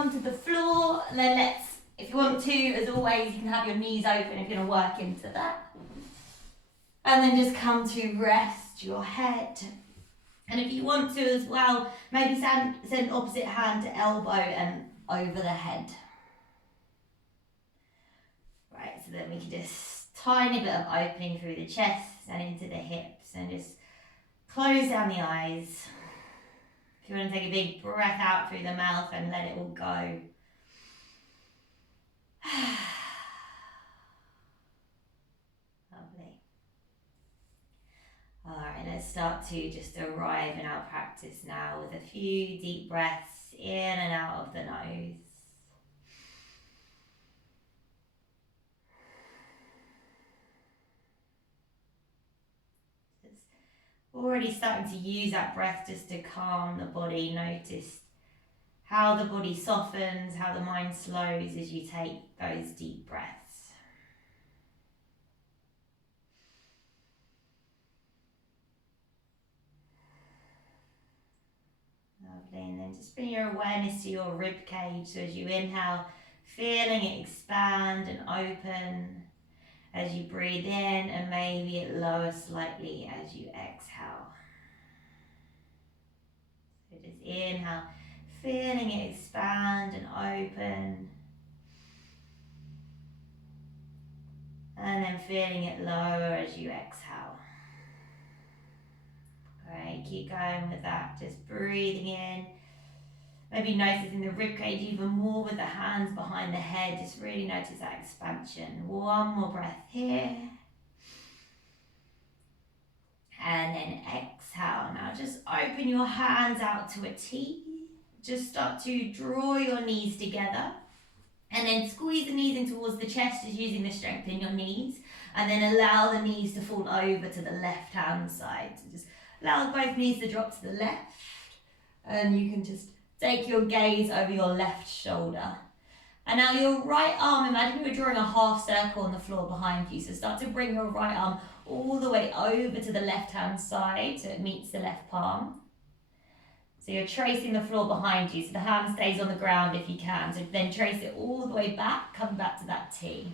onto the floor, and then if you want to, as always, you can have your knees open if you're going to work into that. And then just come to rest your head. And if you want to as well, maybe send opposite hand to elbow and over the head. Right, so then we can just tiny bit of opening through the chest and into the hips, and just close down the eyes. If you want to take a big breath out through the mouth and let it all go. Lovely. Alright, let's start to just arrive in our practice now with a few deep breaths in and out of the nose. Just already starting to use that breath just to calm the body. Notice how the body softens, how the mind slows as you take those deep breaths. Lovely, and then just bring your awareness to your rib cage. So as you inhale, feeling it expand and open as you breathe in, and maybe it lowers slightly as you exhale. So just inhale, feeling it expand and open, and then feeling it lower as you exhale. Great, keep going with that, just breathing in. Maybe noticing the ribcage even more with the hands behind the head. Just really notice that expansion. One more breath here. And then exhale. Now just open your hands out to a T. Just start to draw your knees together. And then squeeze the knees in towards the chest, just using the strength in your knees. And then allow the knees to fall over to the left hand side. So just allow both knees to drop to the left. And you can just take your gaze over your left shoulder. And now your right arm, imagine you're drawing a half circle on the floor behind you. So start to bring your right arm all the way over to the left hand side so it meets the left palm. So you're tracing the floor behind you, so the hand stays on the ground if you can. So then trace it all the way back, come back to that T.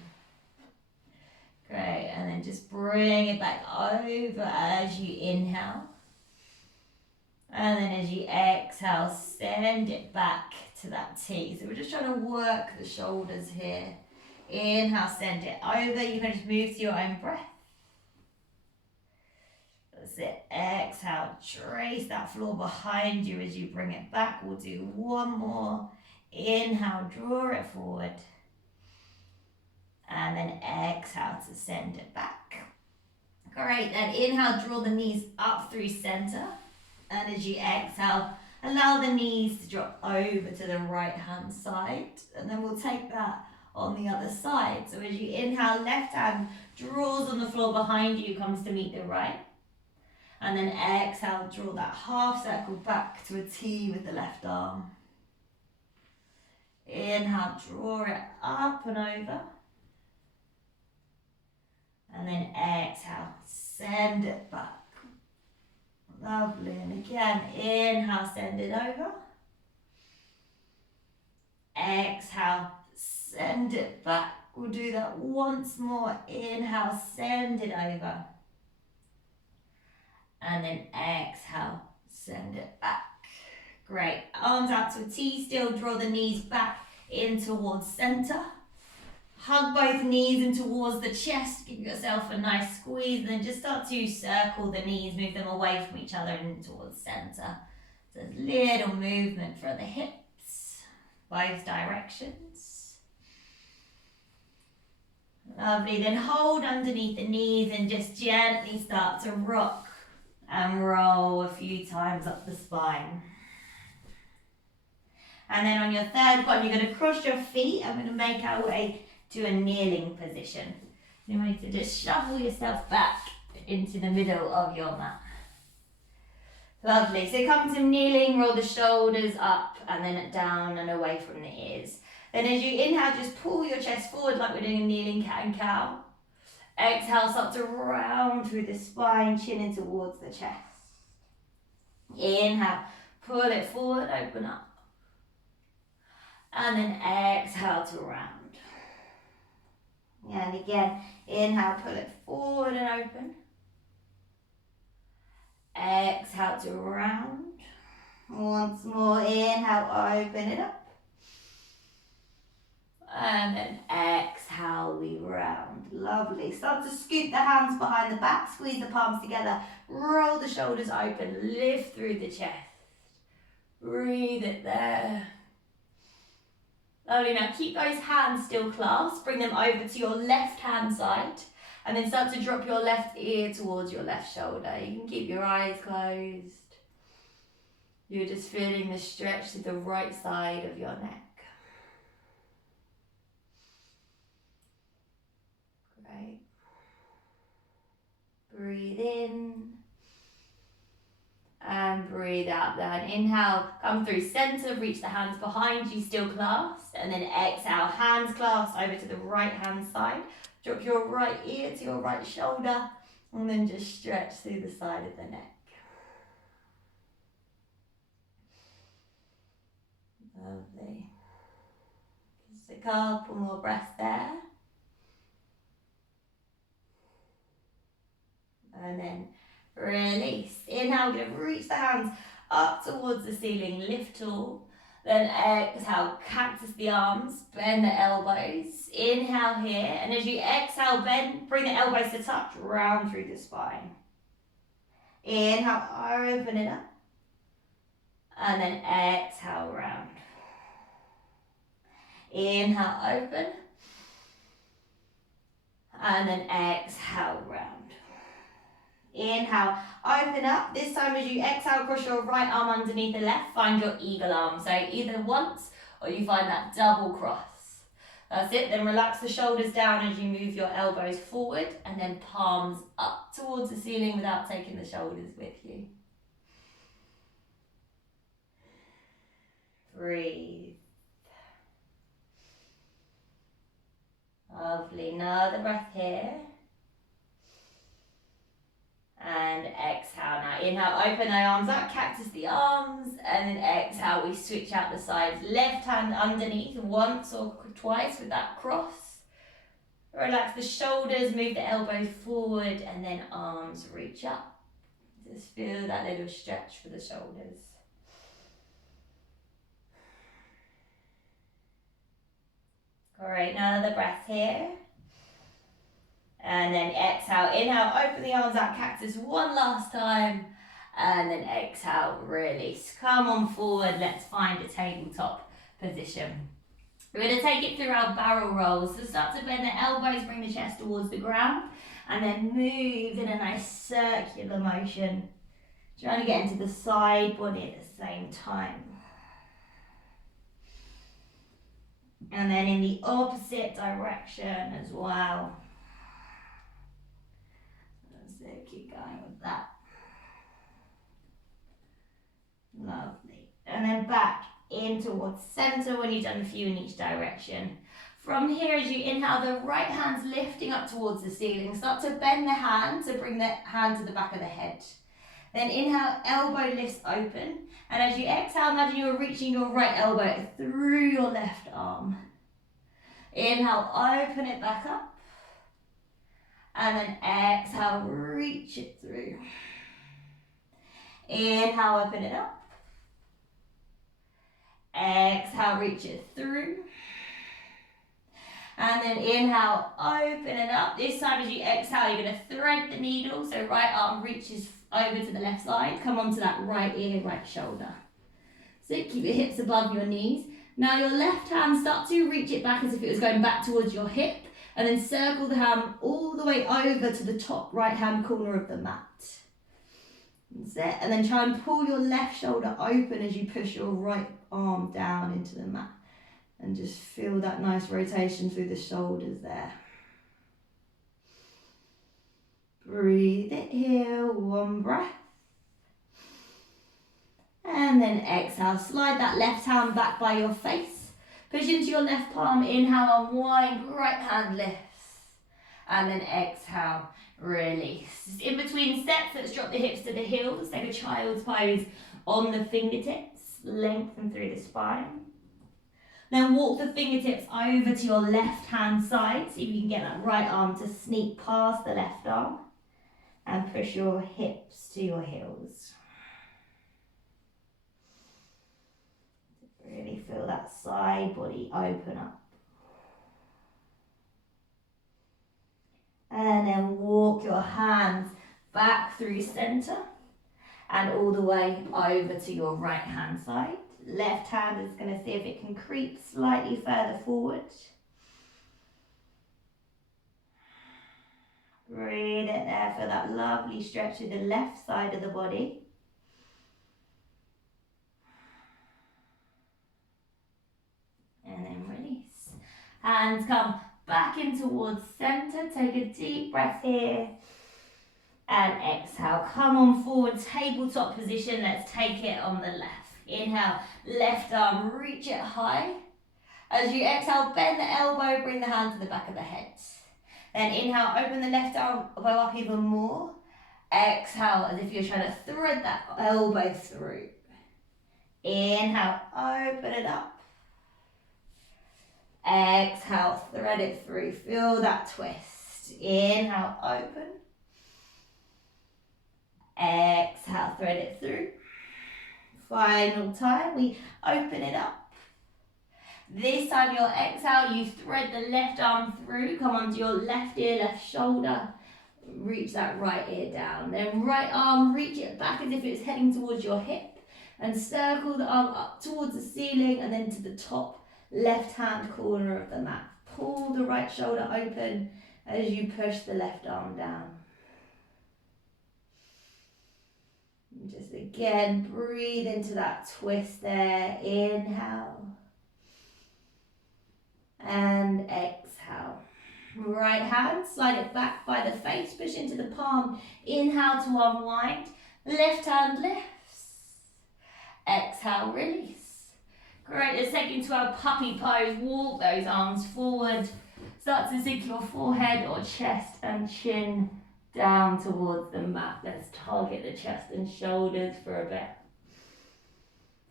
Great, and then just bring it back over as you inhale. And then as you exhale, send it back to that T. So we're just trying to work the shoulders here. Inhale, send it over. You can just move to your own breath. That's it. Exhale, trace that floor behind you as you bring it back. We'll do one more. Inhale, draw it forward. And then exhale to send it back. Great, then inhale, draw the knees up through center. And as you exhale, allow the knees to drop over to the right hand side. And then we'll take that on the other side. So as you inhale, left hand draws on the floor behind you, comes to meet the right. And then exhale, draw that half circle back to a T with the left arm. Inhale, draw it up and over. And then exhale, send it back. Lovely, and again, inhale, send it over. Exhale, send it back. We'll do that once more. Inhale, send it over. And then exhale, send it back. Great, arms out to a T still, draw the knees back in towards center. Hug both knees in towards the chest, give yourself a nice squeeze, and then just start to circle the knees, move them away from each other and towards center. So a little movement for the hips, both directions. Lovely, then hold underneath the knees and just gently start to rock and roll a few times up the spine. And then on your third one, you're going to cross your feet. I'm going to make our way to a kneeling position. You want to just shuffle yourself back into the middle of your mat. Lovely. So come to kneeling, roll the shoulders up and then down and away from the ears. Then as you inhale, just pull your chest forward like we're doing a kneeling cat and cow. Exhale, start to round through the spine, chin in towards the chest. Inhale, pull it forward, open up. And then exhale to round. And again, inhale, pull it forward and open. Exhale to round. Once more, inhale, open it up. And then exhale, we round. Lovely. Start to scoop the hands behind the back, squeeze the palms together, roll the shoulders open, lift through the chest. Breathe it there. Lovely. Now keep those hands still clasped. Bring them over to your left hand side. And then start to drop your left ear towards your left shoulder. You can keep your eyes closed. You're just feeling the stretch to the right side of your neck. Great. Breathe in. And breathe out then. Inhale, come through center, reach the hands behind you, still clasped. And then exhale, hands clasped over to the right hand side. Drop your right ear to your right shoulder. And then just stretch through the side of the neck. Lovely. Just a couple more breaths there. And then release. Inhale, we're going to reach the hands up towards the ceiling, lift tall. Then exhale, cactus the arms, bend the elbows. Inhale here, and as you exhale, bend, bring the elbows to touch, round through the spine. Inhale, open it up. And then exhale, round. Inhale, open. And then exhale, round. Inhale, open up. This time as you exhale, cross your right arm underneath the left, find your eagle arm. So either once or you find that double cross. That's it. Then relax the shoulders down as you move your elbows forward and then palms up towards the ceiling without taking the shoulders with you. Breathe. Lovely. Another breath here. And exhale now. Inhale, open the arms up, cactus the arms. And then exhale, we switch out the sides. Left hand underneath once or twice with that cross. Relax the shoulders, move the elbows forward, and then arms reach up. Just feel that little stretch for the shoulders. Great, another breath here. And then exhale, inhale, open the arms out, cactus one last time. And then exhale, release. Come on forward, let's find a tabletop position. We're going to take it through our barrel rolls. So start to bend the elbows, bring the chest towards the ground. And then move in a nice circular motion. Trying to get into the side body at the same time. And then in the opposite direction as well. So keep going with that. Lovely. And then back in towards center when you've done a few in each direction. From here, as you inhale, the right hand's lifting up towards the ceiling. Start to bend the hand to bring the hand to the back of the head. Then inhale, elbow lifts open. And as you exhale, imagine you're reaching your right elbow through your left arm. Inhale, open it back up. And then exhale, reach it through. Inhale, open it up. Exhale, reach it through. And then inhale, open it up. This time as you exhale, you're going to thread the needle. So right arm reaches over to the left side. Come onto that right ear, right shoulder. So keep your hips above your knees. Now your left hand, start to reach it back as if it was going back towards your hip. And then circle the hand all the way over to the top right hand corner of the mat. That's it. And then try and pull your left shoulder open as you push your right arm down into the mat. And just feel that nice rotation through the shoulders there. Breathe it here, one breath. And then exhale, slide that left hand back by your face. Push into your left palm, inhale, unwind, right hand lifts. And then exhale, release. In between steps, let's drop the hips to the heels. Take a child's pose on the fingertips. Lengthen through the spine. Then walk the fingertips over to your left hand side. See if you can get that right arm to sneak past the left arm. And push your hips to your heels. Really feel that side body open up. And then walk your hands back through center and all the way over to your right hand side. Left hand is going to see if it can creep slightly further forward. Breathe it there, feel that lovely stretch through the left side of the body. And then release. Hands come back in towards center. Take a deep breath here. And exhale. Come on forward, tabletop position. Let's take it on the left. Inhale, left arm, reach it high. As you exhale, bend the elbow, bring the hand to the back of the head. Then inhale, open the left elbow up even more. Exhale, as if you're trying to thread that elbow through. Inhale, open it up. Exhale, thread it through. Feel that twist. Inhale, open. Exhale, thread it through. Final time, we open it up. This time your exhale, you thread the left arm through, come onto your left ear, left shoulder, reach that right ear down. Then right arm, reach it back as if it's heading towards your hip and circle the arm up towards the ceiling and then to the top left hand corner of the mat. Pull the right shoulder open as you push the left arm down. And just again, breathe into that twist there. Inhale. And exhale. Right hand, slide it back by the face, push into the palm. Inhale to unwind. Left hand lifts. Exhale, release. Great, let's take into our puppy pose. Walk those arms forward. Start to sink your forehead or chest and chin down towards the mat. Let's target the chest and shoulders for a bit.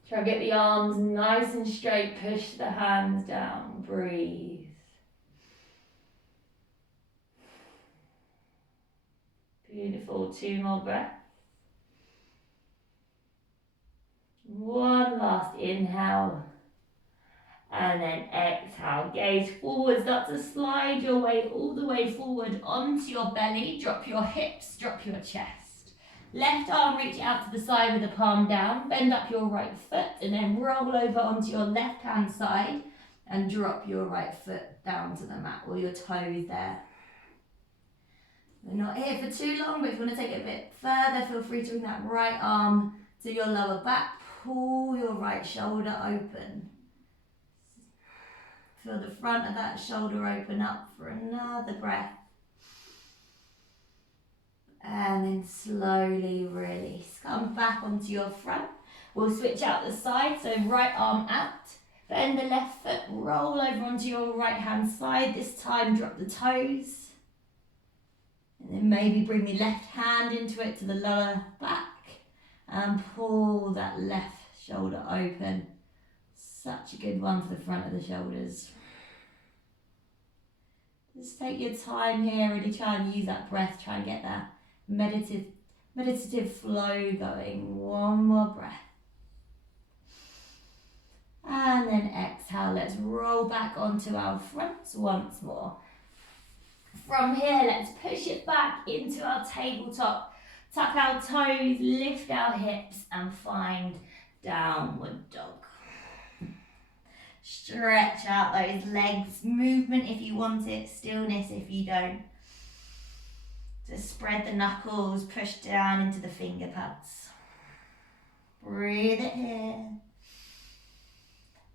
Try and get the arms nice and straight, push the hands down, breathe. Beautiful, 2 more breaths. One last inhale. And then exhale, gaze forward, start to slide your way all the way forward onto your belly, drop your hips, drop your chest. Left arm, reach out to the side with the palm down, bend up your right foot and then roll over onto your left hand side and drop your right foot down to the mat or your toes there. We're not here for too long, but if you want to take it a bit further, feel free to bring that right arm to your lower back, pull your right shoulder open. Feel the front of that shoulder open up for another breath. And then slowly release. Come back onto your front. We'll switch out the side, so right arm out. Bend the left foot, roll over onto your right hand side. This time drop the toes. And then maybe bring the left hand into it to the lower back. And pull that left shoulder open. Such a good one for the front of the shoulders. Just take your time here, really try and use that breath, try and get that meditative flow going. One more breath. And then exhale, let's roll back onto our fronts once more. From here, let's push it back into our tabletop. Tuck our toes, lift our hips and find downward dog. Stretch out those legs, movement if you want it, stillness if you don't. Just spread the knuckles, push down into the finger pads. Breathe it here.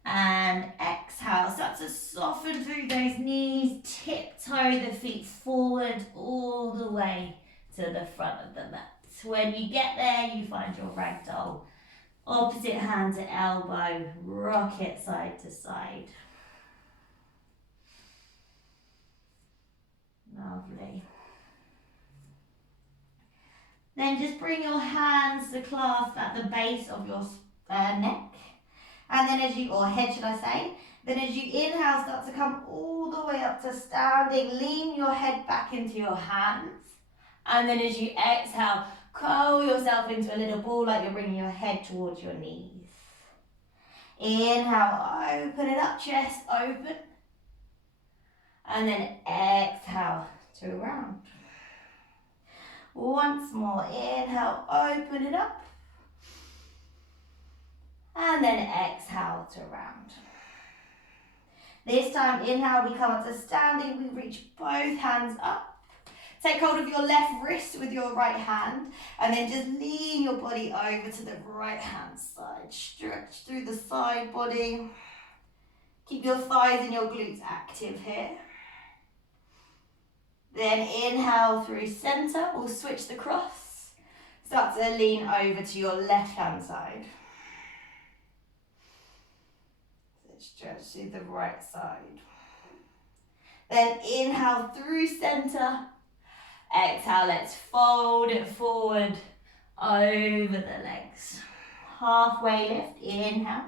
And exhale, start to soften through those knees, tiptoe the feet forward all the way to the front of the mat. When you get there, you find your ragdoll. Opposite hand to elbow, rock it side to side. Lovely. Then just bring your hands to clasp at the base of your neck. And then or head should I say. Then as you inhale, start to come all the way up to standing. Lean your head back into your hands. And then as you exhale, curl yourself into a little ball like you're bringing your head towards your knees. Inhale, open it up, chest open. And then exhale to round. Once more, inhale, open it up. And then exhale to round. This time, inhale, we come up to standing. We reach both hands up. Take hold of your left wrist with your right hand. And then just lean your body over to the right hand side. Stretch through the side body. Keep your thighs and your glutes active here. Then inhale through center. We'll switch the cross. Start to lean over to your left hand side. Stretch through the right side. Then inhale through center. Exhale, let's fold it forward over the legs. Halfway lift, inhale.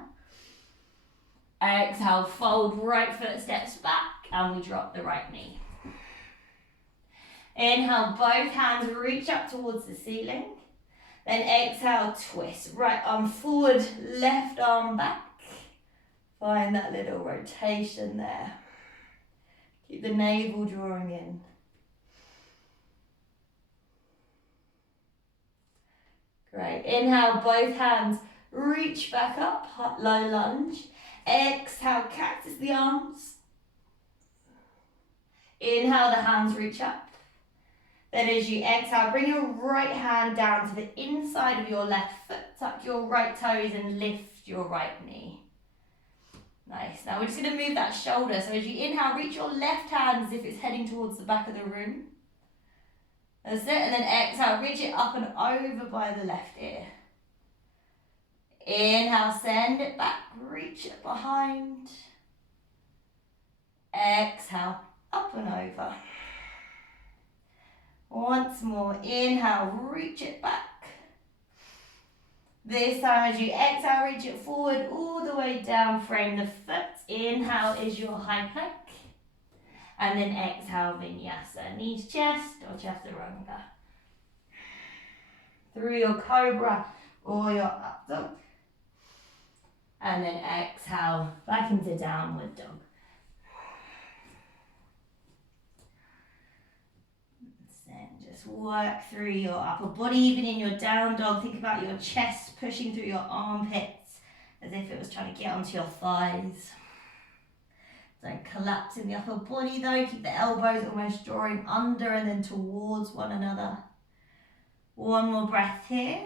Exhale, fold right foot steps back and we drop the right knee. Inhale, both hands reach up towards the ceiling. Then exhale, twist. Right arm forward, left arm back. Find that little rotation there. Keep the navel drawing in. Great. Inhale, both hands reach back up, low lunge. Exhale, cactus the arms. Inhale, the hands reach up. Then as you exhale, bring your right hand down to the inside of your left foot. Tuck your right toes and lift your right knee. Nice. Now we're just going to move that shoulder. So as you inhale, reach your left hand as if it's heading towards the back of the room. That's it. And then exhale, reach it up and over by the left ear. Inhale, send it back, reach it behind. Exhale, up and over. Once more, inhale, reach it back. This time as you exhale, reach it forward all the way down, frame the foot. Inhale is your high plank. And then exhale, vinyasa. Knees chest or chaturanga. Through your cobra or your up dog. And then exhale, back into downward dog. Just work through your upper body, even in your down dog. Think about your chest pushing through your armpits as if it was trying to get onto your thighs. Don't collapse in the upper body though. Keep the elbows almost drawing under and then towards one another. One more breath here.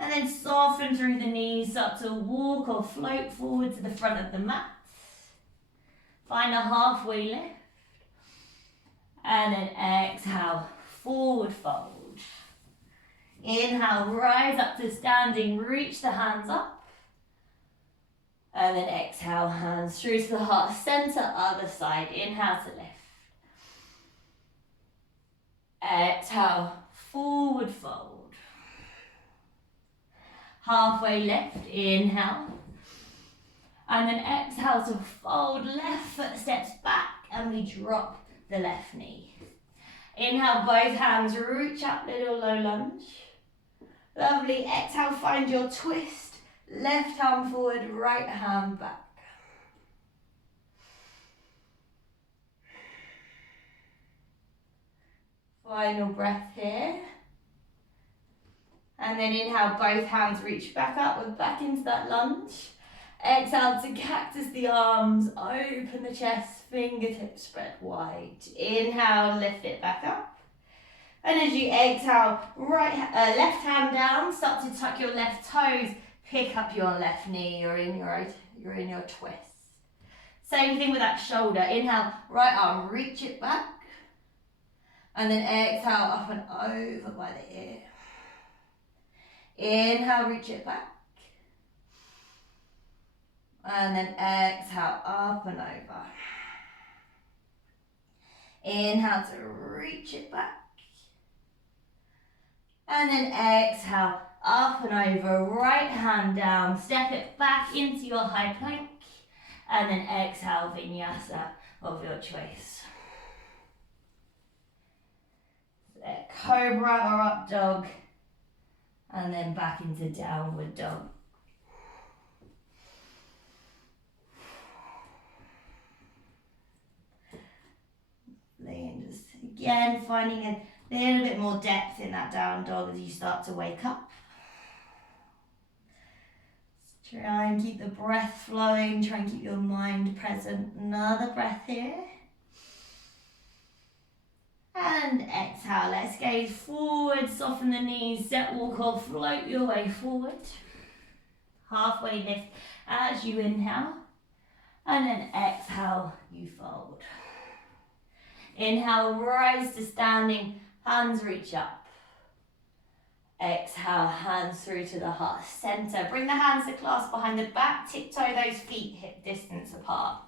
And then soften through the knees. Start to walk or float forward to the front of the mat. Find a halfway lift. And then exhale, forward fold. Inhale, rise up to standing, reach the hands up. And then exhale, hands through to the heart center, other side. Inhale to lift. Exhale, forward fold. Halfway lift, inhale. And then exhale to fold, left foot steps back and we drop the left knee. Inhale, both hands reach up, little low lunge. Lovely. Exhale, find your twist. Left arm forward, right hand back. Final breath here. And then inhale, both hands reach back up. We're back into that lunge. Exhale to cactus the arms, open the chest, fingertips spread wide. Inhale, lift it back up. And as you exhale, left hand down, start to tuck your left toes, pick up your left knee, you're in your twist. Same thing with that shoulder. Inhale, right arm, reach it back. And then exhale, up and over by the ear. Inhale, reach it back. And then exhale, up and over. Inhale to reach it back. And then exhale, up and over, right hand down. Step it back into your high plank. And then exhale, vinyasa of your choice. Cobra or up dog. And then back into downward dog. And just again finding a little bit more depth in that down dog as you start to wake up. Try and keep the breath flowing, try and keep your mind present. Another breath here. And exhale, let's gaze forward, soften the knees, set walk or float your way forward. Halfway lift as you inhale. And then exhale, you fold. Inhale, rise to standing, hands reach up. Exhale, hands through to the heart center. Bring the hands to clasp behind the back, tiptoe those feet hip distance apart.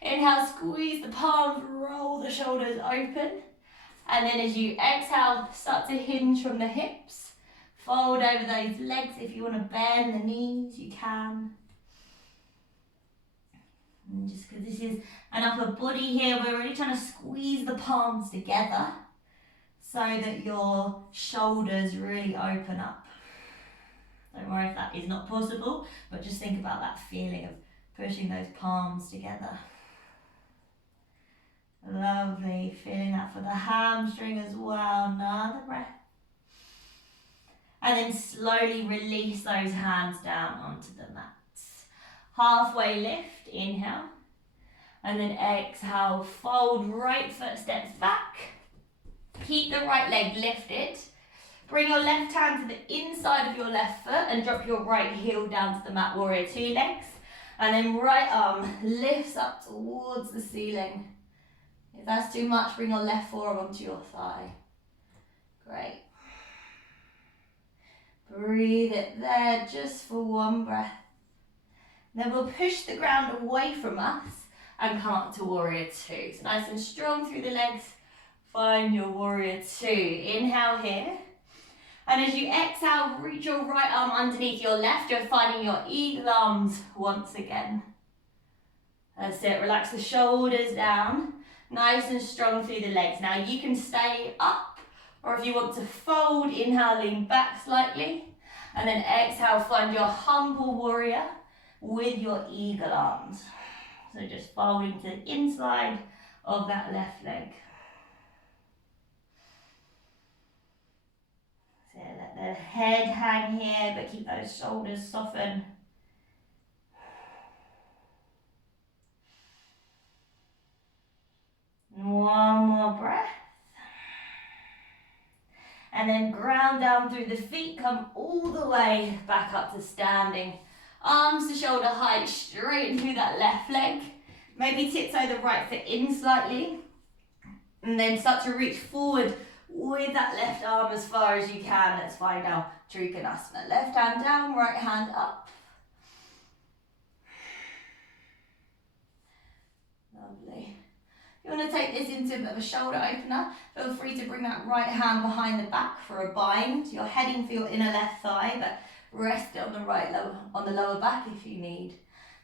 Inhale, squeeze the palms, roll the shoulders open. And then as you exhale, start to hinge from the hips. Fold over those legs. If you want to bend the knees, you can. And just because this is an upper body here, we're really trying to squeeze the palms together so that your shoulders really open up. Don't worry if that is not possible, but just think about that feeling of pushing those palms together. Lovely, feeling that for the hamstring as well. Another breath. And then slowly release those hands down onto the mats. Halfway lift, inhale. And then exhale, fold right foot steps back. Keep the right leg lifted. Bring your left hand to the inside of your left foot and drop your right heel down to the mat, warrior two legs. And then right arm lifts up towards the ceiling. If that's too much, bring your left forearm onto your thigh. Great. Breathe it there just for one breath. Then we'll push the ground away from us and come up to warrior two. So nice and strong through the legs. Find your warrior two. Inhale here. And as you exhale, reach your right arm underneath your left. You're finding your eagle arms once again. That's it. Relax the shoulders down. Nice and strong through the legs. Now you can stay up, or if you want to fold, inhale, lean back slightly. And then exhale, find your humble warrior with your eagle arms. So just folding to the inside of that left leg. So let the head hang here, but keep those shoulders soften. One more breath. And then ground down through the feet, come all the way back up to standing. Arms to shoulder height, straighten through that left leg. Maybe tiptoe the right foot in slightly. And then start to reach forward with that left arm as far as you can. Let's find our Trikonasana. Left hand down, right hand up. Lovely. If you want to take this into a bit of a shoulder opener, feel free to bring that right hand behind the back for a bind. You're heading for your inner left thigh, but rest it on the lower back if you need.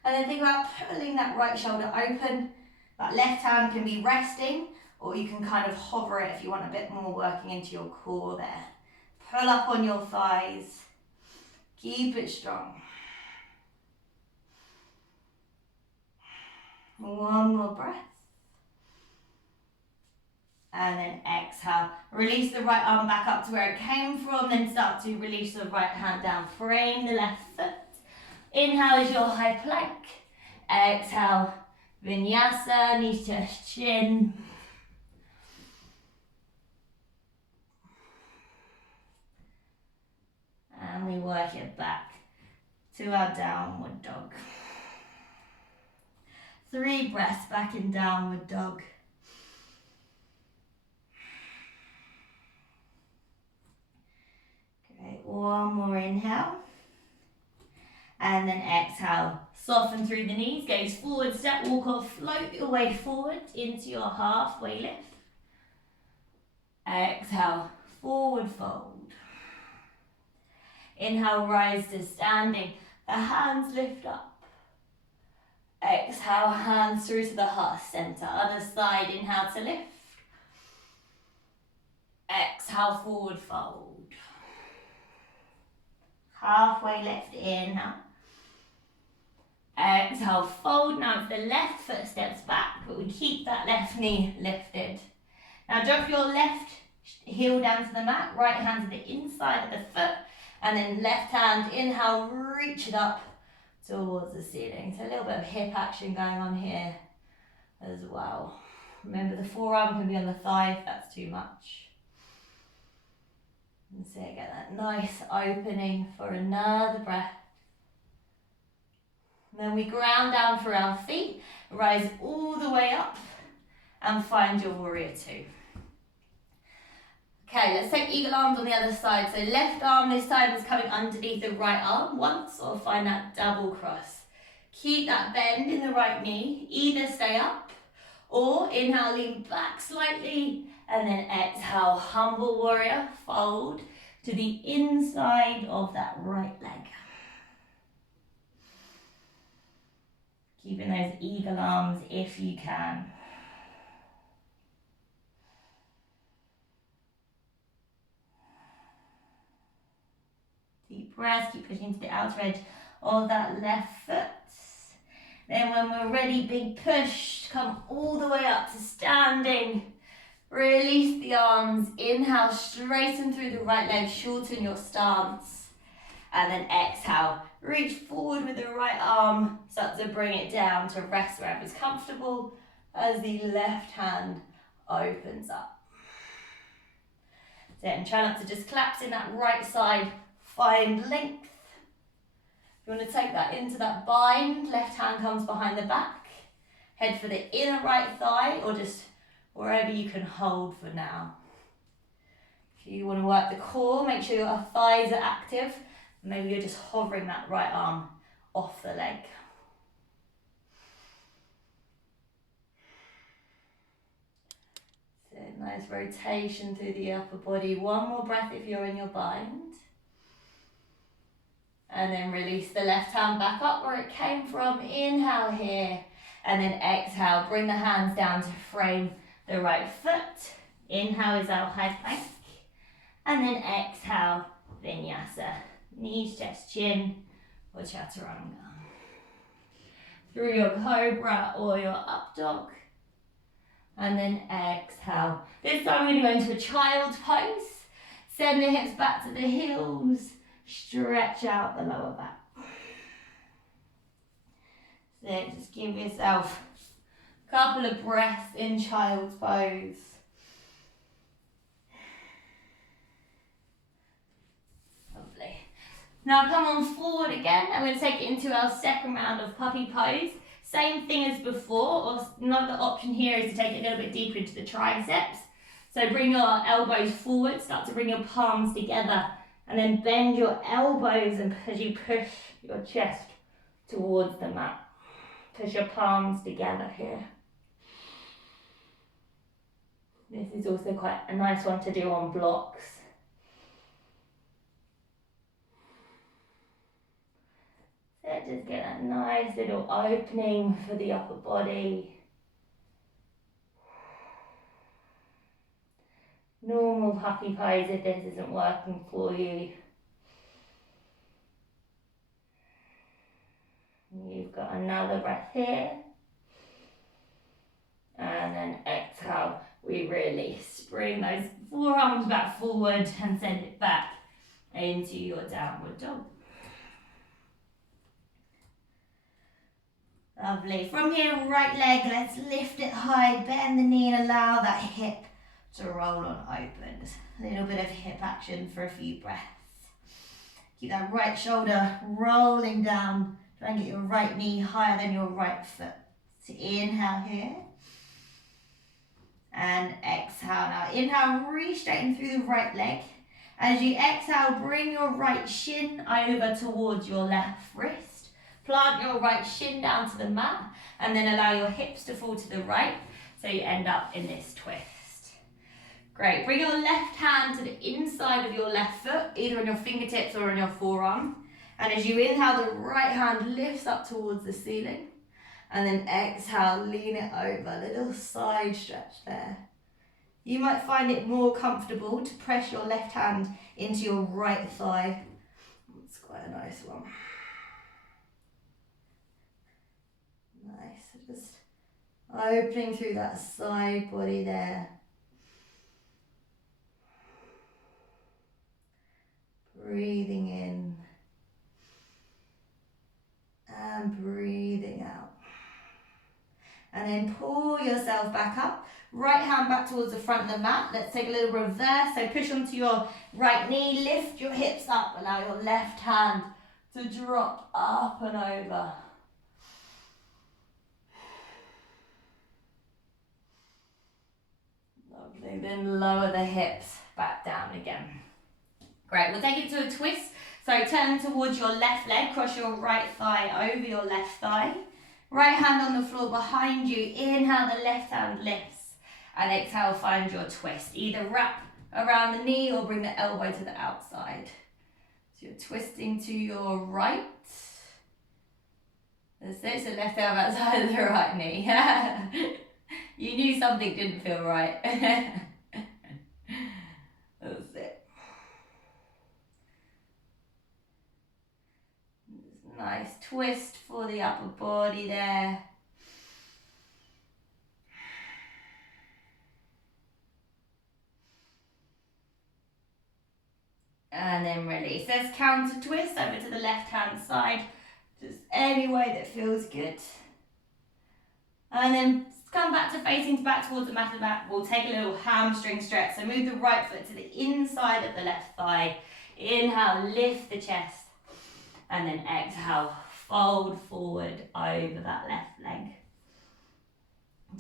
And then think about pulling that right shoulder open. That left hand can be resting, or you can kind of hover it if you want a bit more working into your core there. Pull up on your thighs. Keep it strong. One more breath. And then exhale. Release the right arm back up to where it came from, then start to release the right hand down. Frame the left foot. Inhale is your high plank. Exhale, vinyasa, knees to chin. And we work it back to our downward dog. 3 breaths back in downward dog. Great, one more inhale. And then exhale, soften through the knees, gaze forward, step, walk or float your way forward into your halfway lift. Exhale, forward fold. Inhale, rise to standing, the hands lift up. exhale, hands through to the heart center. Other side, inhale to lift. Exhale, forward fold. Halfway lift, inhale. Exhale, fold. Now if the left foot steps back, but we keep that left knee lifted. Now drop your left heel down to the mat, right hand to the inside of the foot, and then left hand, inhale, reach it up towards the ceiling. So a little bit of hip action going on here as well. Remember the forearm can be on the thigh if that's too much. And so get that nice opening for another breath. And then we ground down for our feet, rise all the way up and find your warrior two. Okay, let's take eagle arms on the other side. So left arm this time is coming underneath the right arm once, or find that double cross. Keep that bend in the right knee. Either stay up or inhale, lean back slightly, and then exhale, humble warrior, fold to the inside of that right leg. Keeping those eagle arms if you can. Deep breath, keep pushing to the outer edge of that left foot. Then when we're ready, big push, come all the way up to standing. Release the arms, inhale, straighten through the right leg, shorten your stance. And then exhale, reach forward with the right arm, start to bring it down to rest wherever is comfortable as the left hand opens up. Then try not to just collapse in that right side, find length. You want to take that into that bind, left hand comes behind the back, head for the inner right thigh or just wherever you can hold for now. If you want to work the core, make sure your thighs are active. Maybe you're just hovering that right arm off the leg. So nice rotation through the upper body. One more breath if you're in your bind. And then release the left hand back up where it came from. Inhale here. And then exhale, bring the hands down to frame the right foot. Inhale is our high plank. And then exhale, vinyasa. Knees, chest, chin, or chaturanga. Through your cobra or your up dog. And then exhale. This time we're going to go into a child's pose. Send the hips back to the heels. Stretch out the lower back. So just give yourself a couple of breaths in child's pose. Lovely. Now come on forward again. I'm going to take it into our second round of puppy pose. Same thing as before, or another option here is to take it a little bit deeper into the triceps. So bring your elbows forward, start to bring your palms together, and then bend your elbows and as you push your chest towards the mat. Push your palms together here. This is also quite a nice one to do on blocks. So just get that nice little opening for the upper body. Normal puppy pose if this isn't working for you. You've got another breath here. And then exhale, we release. Bring those forearms back forward and send it back into your downward dog. Lovely. From here, right leg, let's lift it high, bend the knee and allow that hip to roll on open. Just a little bit of hip action for a few breaths. Keep that right shoulder rolling down. Try and get your right knee higher than your right foot. So inhale here. And exhale. Now inhale, reach straighten through the right leg. As you exhale, bring your right shin over towards your left wrist. Plant your right shin down to the mat. And then allow your hips to fall to the right. So you end up in this twist. Great, bring your left hand to the inside of your left foot, either on your fingertips or on your forearm. And as you inhale, the right hand lifts up towards the ceiling. And then exhale, lean it over, little side stretch there. You might find it more comfortable to press your left hand into your right thigh. It's quite a nice one. Nice, just opening through that side body there. Breathing in and breathing out. And then pull yourself back up. Right hand back towards the front of the mat. Let's take a little reverse. So push onto your right knee, lift your hips up, allow your left hand to drop up and over. Lovely, then lower the hips back down again. Great, we'll take it to a twist. So turn towards your left leg, cross your right thigh over your left thigh. Right hand on the floor behind you. Inhale, the left hand lifts. And exhale, find your twist. Either wrap around the knee or bring the elbow to the outside. So you're twisting to your right. That's it, so left elbow outside of the right knee. You knew something didn't feel right. That's it. Nice twist for the upper body there. And then release. Let's counter twist over to the left hand side. Just any way that feels good. And then come back to facing back towards the mat. We'll take a little hamstring stretch. So move the right foot to the inside of the left thigh. Inhale, lift the chest. And then exhale, fold forward over that left leg.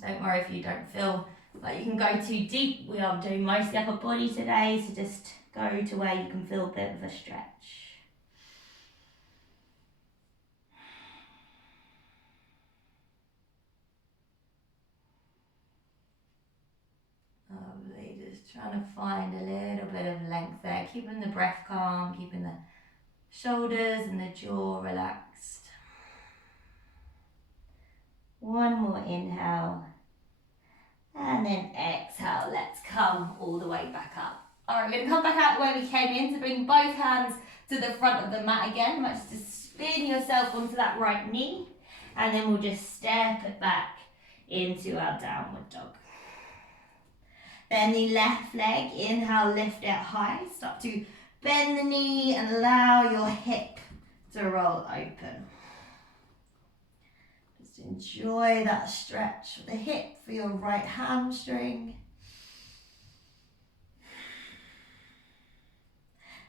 Don't worry if you don't feel like you can go too deep. We are doing mostly upper body today, so just go to where you can feel a bit of a stretch. Lovely, just trying to find a little bit of length there, keeping the breath calm, keeping the shoulders and the jaw relaxed. One more inhale. And then exhale. Let's come all the way back up. Alright, we're going to come back out the way we came in. So bring both hands to the front of the mat again. Might just spin yourself onto that right knee. And then we'll just step it back into our downward dog. Then the left leg, inhale, lift it high. Start to bend the knee and allow your hip to roll open. Just enjoy that stretch of the hip for your right hamstring.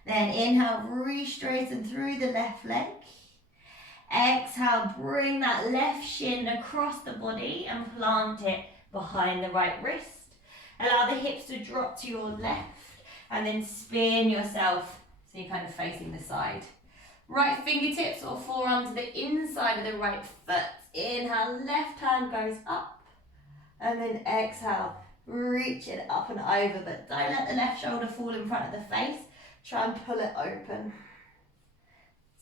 Then inhale, re-straighten through the left leg. Exhale, bring that left shin across the body and plant it behind the right wrist. Allow the hips to drop to your left. And then spin yourself so you're kind of facing the side. Right fingertips or forearm to the inside of the right foot. Inhale, left hand goes up. And then exhale, reach it up and over. But don't let the left shoulder fall in front of the face. Try and pull it open.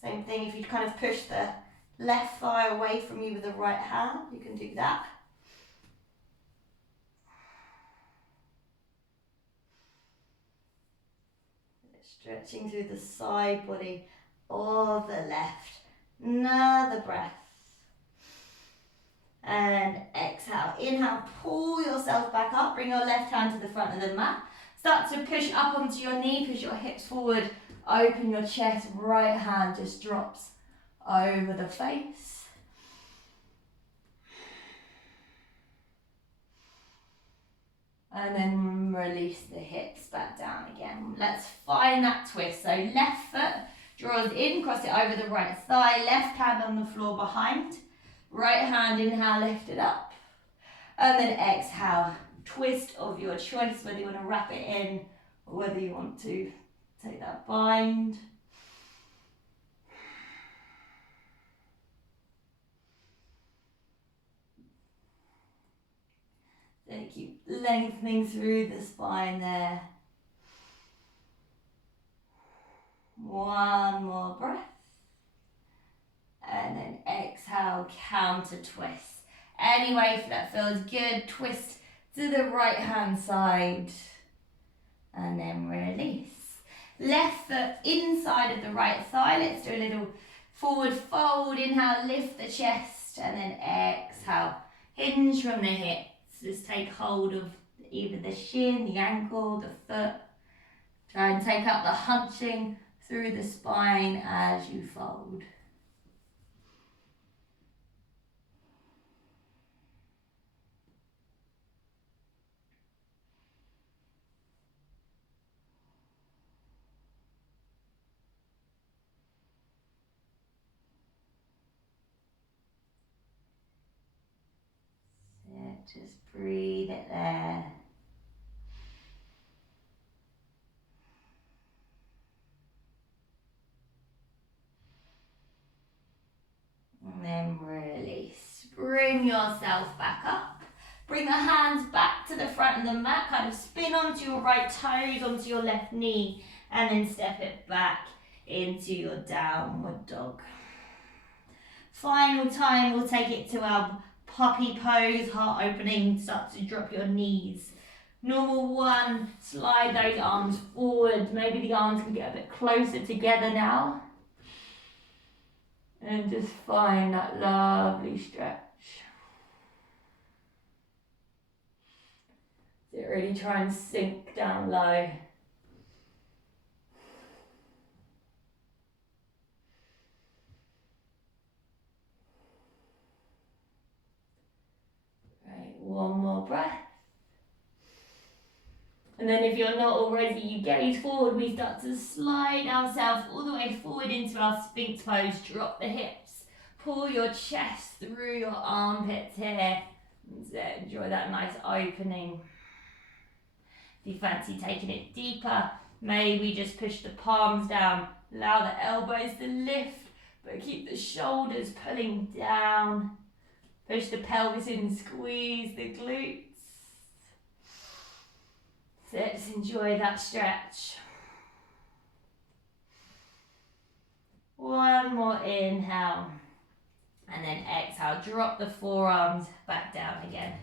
Same thing, if you kind of push the left thigh away from you with the right hand, you can do that. Stretching through the side body of the left. Another breath. And exhale. Inhale, pull yourself back up. Bring your left hand to the front of the mat. Start to push up onto your knee. Push your hips forward. Open your chest. Right hand just drops over the face. And then release the hips back down again. Let's find that twist. So left foot draws in, cross it over the right thigh. Left hand on the floor behind. Right hand, inhale, lift it up. And then exhale, twist of your choice, whether you want to wrap it in or whether you want to take that bind. Then keep lengthening through the spine there. One more breath. And then exhale, counter twist. any way that feels good. Twist to the right hand side and then release. Left foot inside of the right thigh. Let's do a little forward fold. Inhale, lift the chest, and then exhale, hinge from the hips. Just take hold of either the shin, the ankle, the foot. Try and take up the hunching through the spine as you fold. Just breathe it there. And then release. Bring yourself back up. Bring the hands back to the front of the mat. Kind of spin onto your right toes, onto your left knee. And then step it back into your downward dog. Final time, we'll take it to our puppy pose, heart opening, start to drop your knees. Normal one, slide those arms forward. Maybe the arms can get a bit closer together now. And just find that lovely stretch. So really try and sink down low. One more breath. And then if you're not already, you gaze forward, we start to slide ourselves all the way forward into our Sphinx pose. Drop the hips, pull your chest through your armpits here. And so enjoy that nice opening. If you fancy taking it deeper, maybe just push the palms down. Allow the elbows to lift, but keep the shoulders pulling down. Push the pelvis in, squeeze the glutes. So let's enjoy that stretch. One more inhale. And then exhale, drop the forearms back down again.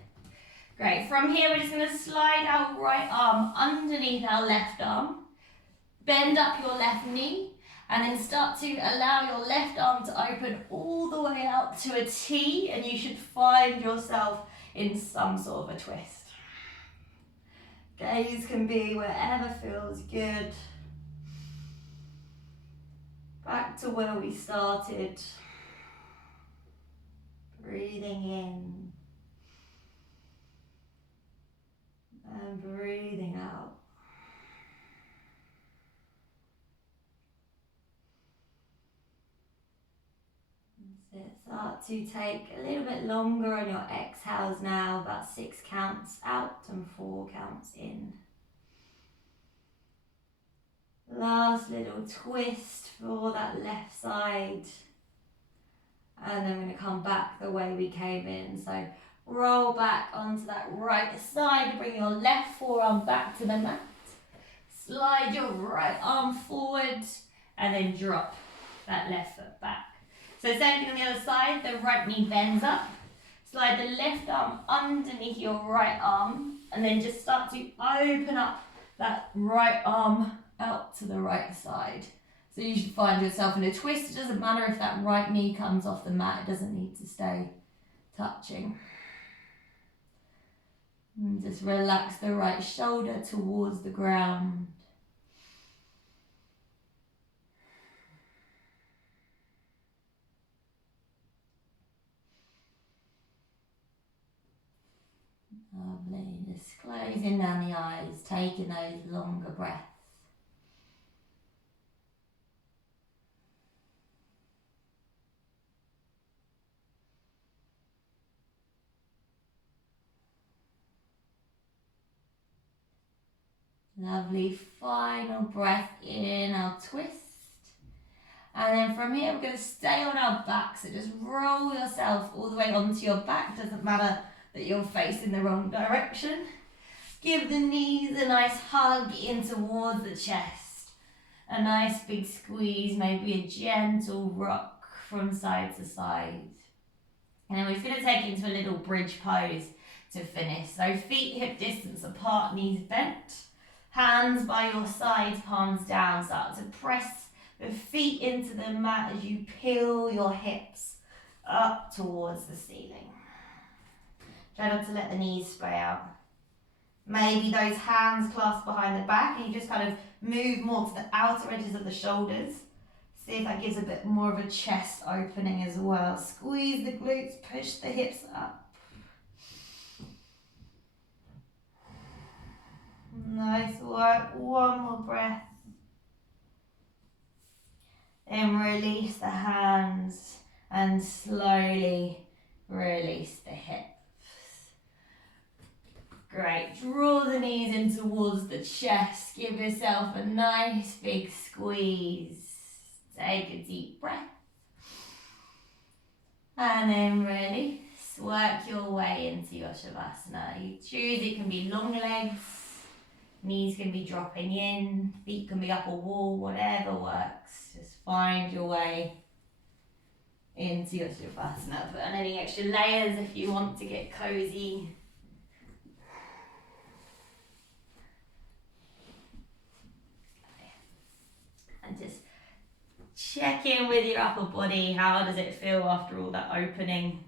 Great, from here we're just going to slide our right arm underneath our left arm. Bend up your left knee. And then start to allow your left arm to open all the way out to a T, and you should find yourself in some sort of a twist. Gaze can be wherever feels good. Back to where we started. Breathing in. And breathing out. Start to take a little bit longer on your exhales now, about 6 counts out and 4 counts in. Last little twist for that left side. And then we're going to come back the way we came in. So roll back onto that right side, bring your left forearm back to the mat. Slide your right arm forward and then drop that left foot back. So same thing on the other side, the right knee bends up. Slide the left arm underneath your right arm and then just start to open up that right arm out to the right side. So you should find yourself in a twist. It doesn't matter if that right knee comes off the mat, it doesn't need to stay touching. And just relax the right shoulder towards the ground. Lovely, just closing down the eyes, taking those longer breaths. Lovely, final breath in, our twist. And then from here we're going to stay on our back, so just roll yourself all the way onto your back. Doesn't matter that you're facing the wrong direction. Give the knees a nice hug in towards the chest. A nice big squeeze, maybe a gentle rock from side to side. And then we're just going to take it into a little bridge pose to finish. So feet hip distance apart, knees bent. Hands by your sides, palms down. Start to press the feet into the mat as you peel your hips up towards the ceiling. Try not to let the knees spread out. Maybe those hands clasped behind the back and you just kind of move more to the outer edges of the shoulders. See if that gives a bit more of a chest opening as well. Squeeze the glutes, push the hips up. Nice work. One more breath. Then release the hands and slowly release the hips. Great. Draw the knees in towards the chest. Give yourself a nice big squeeze. Take a deep breath. And then release. Work your way into your Shavasana. You choose, it can be long legs. Knees can be dropping in. Feet can be up a wall. Whatever works. Just find your way into your Shavasana. Put on any extra layers if you want to get cozy. And just check in with your upper body. How does it feel after all that opening?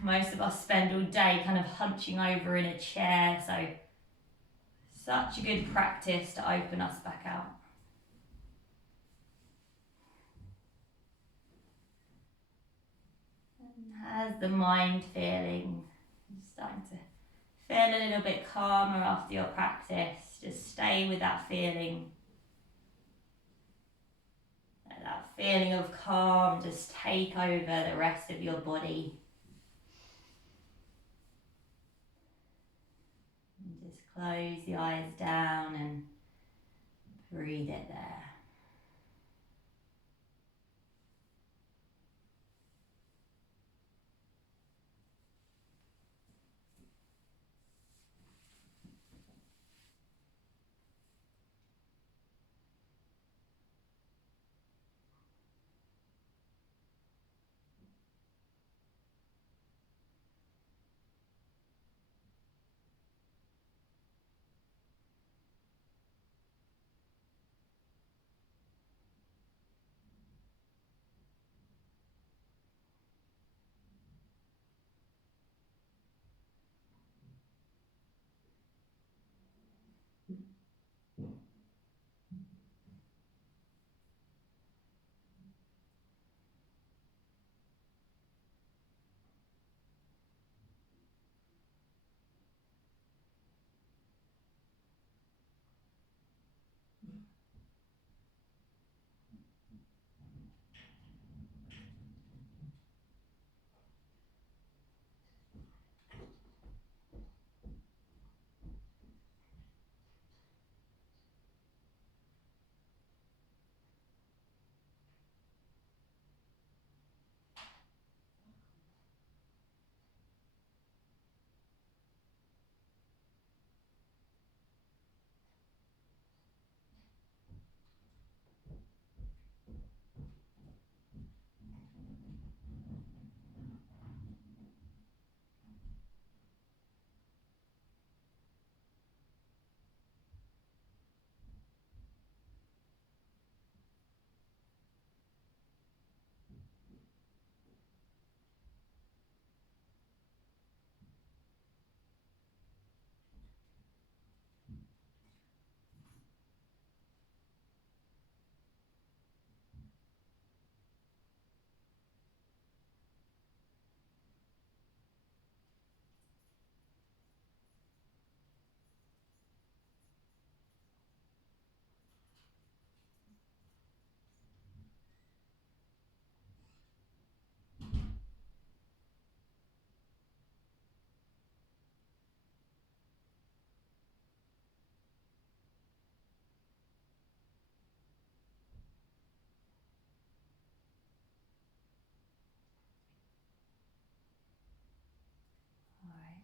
Most of us spend all day kind of hunching over in a chair, so such a good practice to open us back out. And how's the mind feeling? Starting to feel a little bit calmer after your practice. Just stay with that feeling. Let that feeling of calm just take over the rest of your body. And just close the eyes down and breathe it there.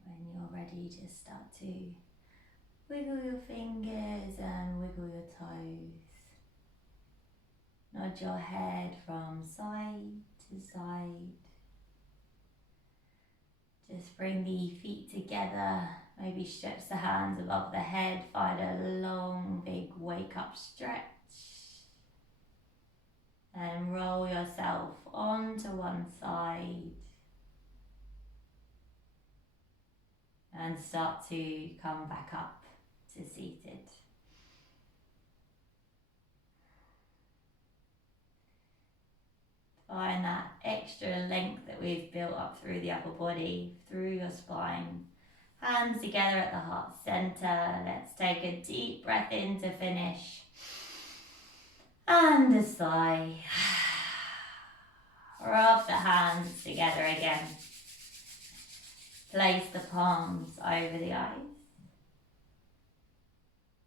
When you're ready, just start to wiggle your fingers and wiggle your toes. Nod your head from side to side. Just bring the feet together. Maybe stretch the hands above the head. Find a long, big wake up stretch. And roll yourself onto one side. And start to come back up to seated. Find that extra length that we've built up through the upper body, through your spine. Hands together at the heart center. Let's take a deep breath in to finish. And a sigh. Rub the hands together again. Place the palms over the eyes.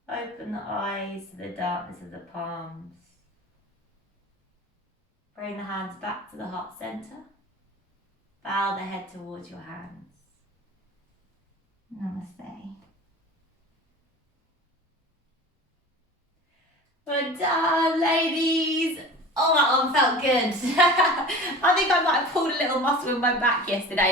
Open the eyes to the darkness of the palms. Bring the hands back to the heart center. Bow the head towards your hands. Namaste. Well done, ladies. Oh, that one felt good. I think I might have pulled a little muscle in my back yesterday.